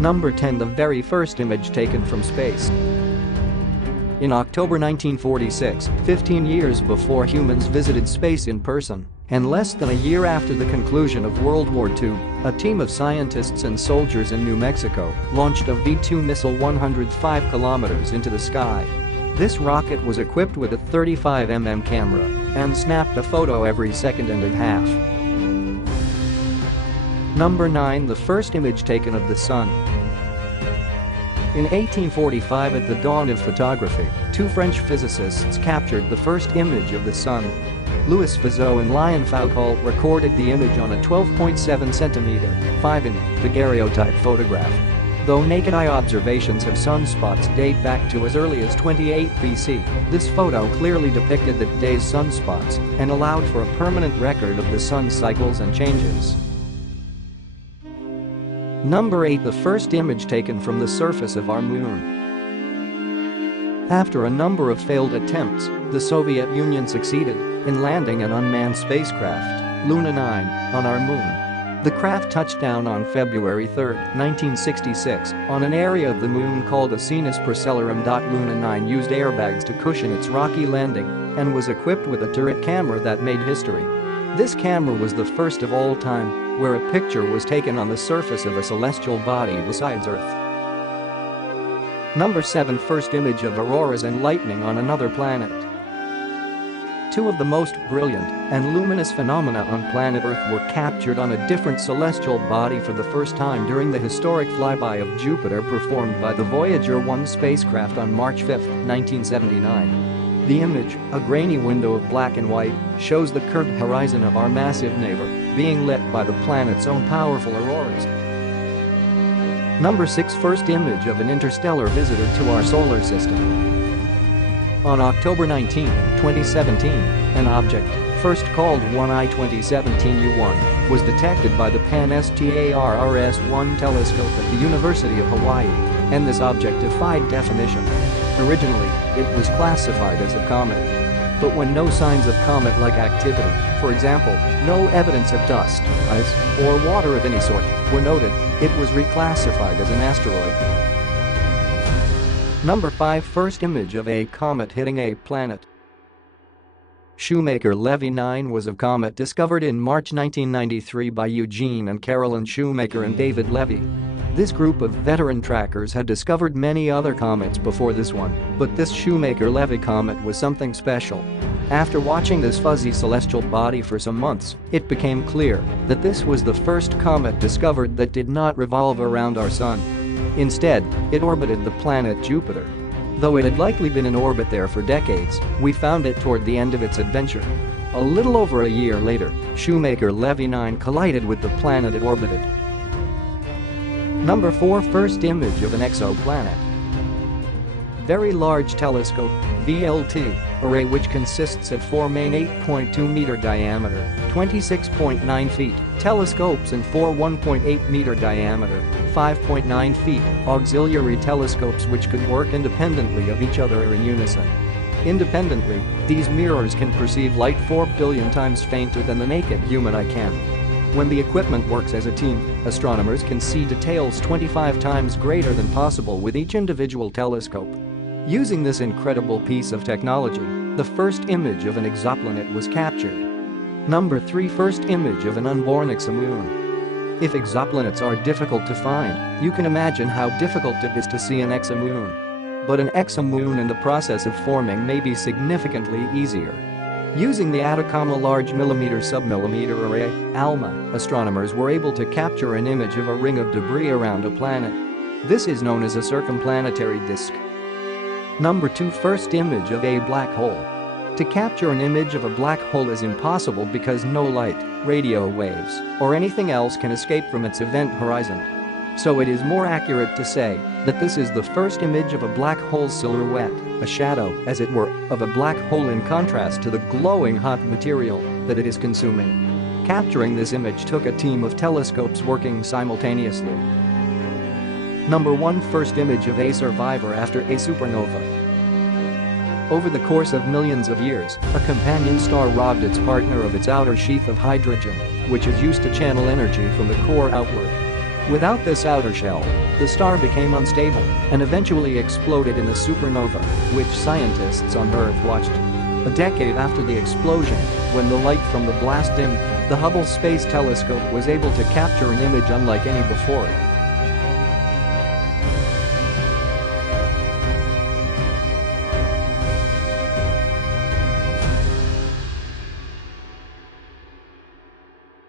Number 10. The very first image taken from space. In October 1946, 15 years before humans visited space in person, and less than a year after the conclusion of World War II, a team of scientists and soldiers in New Mexico launched a V-2 missile 105 kilometers into the sky. This rocket was equipped with a 35mm camera and snapped a photo every second and a half. Number 9. The first image taken of the sun. In 1845, at the dawn of photography, two French physicists captured the first image of the sun. Louis Fizeau and Lion Foucault recorded the image on a 12.7 cm, 5" daguerreotype photograph. Though naked-eye observations of sunspots date back to as early as 28 BC, this photo clearly depicted that day's sunspots and allowed for a permanent record of the sun's cycles and changes. Number 8. The first image taken from the surface of our moon. After a number of failed attempts, the Soviet Union succeeded in landing an unmanned spacecraft, Luna 9, on our moon. The craft touched down on February 3, 1966, on an area of the moon called Asinus Procellarum. Luna 9 used airbags to cushion its rocky landing and was equipped with a turret camera that made history. This camera was the first of all time where a picture was taken on the surface of a celestial body besides Earth. Number 7. First image of auroras and lightning on another planet. Two of the most brilliant and luminous phenomena on planet Earth were captured on a different celestial body for the first time during the historic flyby of Jupiter performed by the Voyager 1 spacecraft on March 5, 1979. The image, a grainy window of black and white, shows the curved horizon of our massive neighbor being lit by the planet's own powerful auroras. Number 6. First image of an interstellar visitor to our solar system. On October 19, 2017, an object, first called 1I 2017 U1, was detected by the Pan-STARRS-1 telescope at the University of Hawaii, and this object defied definition. Originally, it was classified as a comet. But when no signs of comet-like activity, for example, no evidence of dust, ice, or water of any sort, were noted, it was reclassified as an asteroid. Number 5. First image of a comet hitting a planet. Shoemaker-Levy 9 was a comet discovered in March 1993 by Eugene and Carolyn Shoemaker and David Levy. This group of veteran trackers had discovered many other comets before this one, but this Shoemaker-Levy comet was something special. After watching this fuzzy celestial body for some months, it became clear that this was the first comet discovered that did not revolve around our sun. Instead, it orbited the planet Jupiter. Though it had likely been in orbit there for decades, we found it toward the end of its adventure. A little over a year later, Shoemaker-Levy 9 collided with the planet it orbited. Number 4. First image of an exoplanet. Very Large Telescope (VLT) array, which consists of 4 main 8.2-meter diameter, 26.9 feet telescopes and 4 1.8-meter diameter, 5.9 feet auxiliary telescopes which could work independently of each other or in unison. Independently, these mirrors can perceive light 4 billion times fainter than the naked human eye can. When the equipment works as a team, astronomers can see details 25 times greater than possible with each individual telescope. Using this incredible piece of technology, the first image of an exoplanet was captured. Number 3. First image of an unborn exomoon. If exoplanets are difficult to find, you can imagine how difficult it is to see an exomoon. But an exomoon in the process of forming may be significantly easier. Using the Atacama Large Millimeter Submillimeter Array, ALMA, astronomers were able to capture an image of a ring of debris around a planet. This is known as a circumplanetary disk. Number 2. First image of a black hole. To capture an image of a black hole is impossible because no light, radio waves, or anything else can escape from its event horizon. So it is more accurate to say that this is the first image of a black hole silhouette, a shadow, as it were, of a black hole in contrast to the glowing hot material that it is consuming. Capturing this image took a team of telescopes working simultaneously. Number 1. First image of a survivor after a supernova. Over the course of millions of years, a companion star robbed its partner of its outer sheath of hydrogen, which is used to channel energy from the core outward. Without this outer shell, the star became unstable and eventually exploded in a supernova, which scientists on Earth watched. A decade after the explosion, when the light from the blast dimmed, the Hubble Space Telescope was able to capture an image unlike any before it.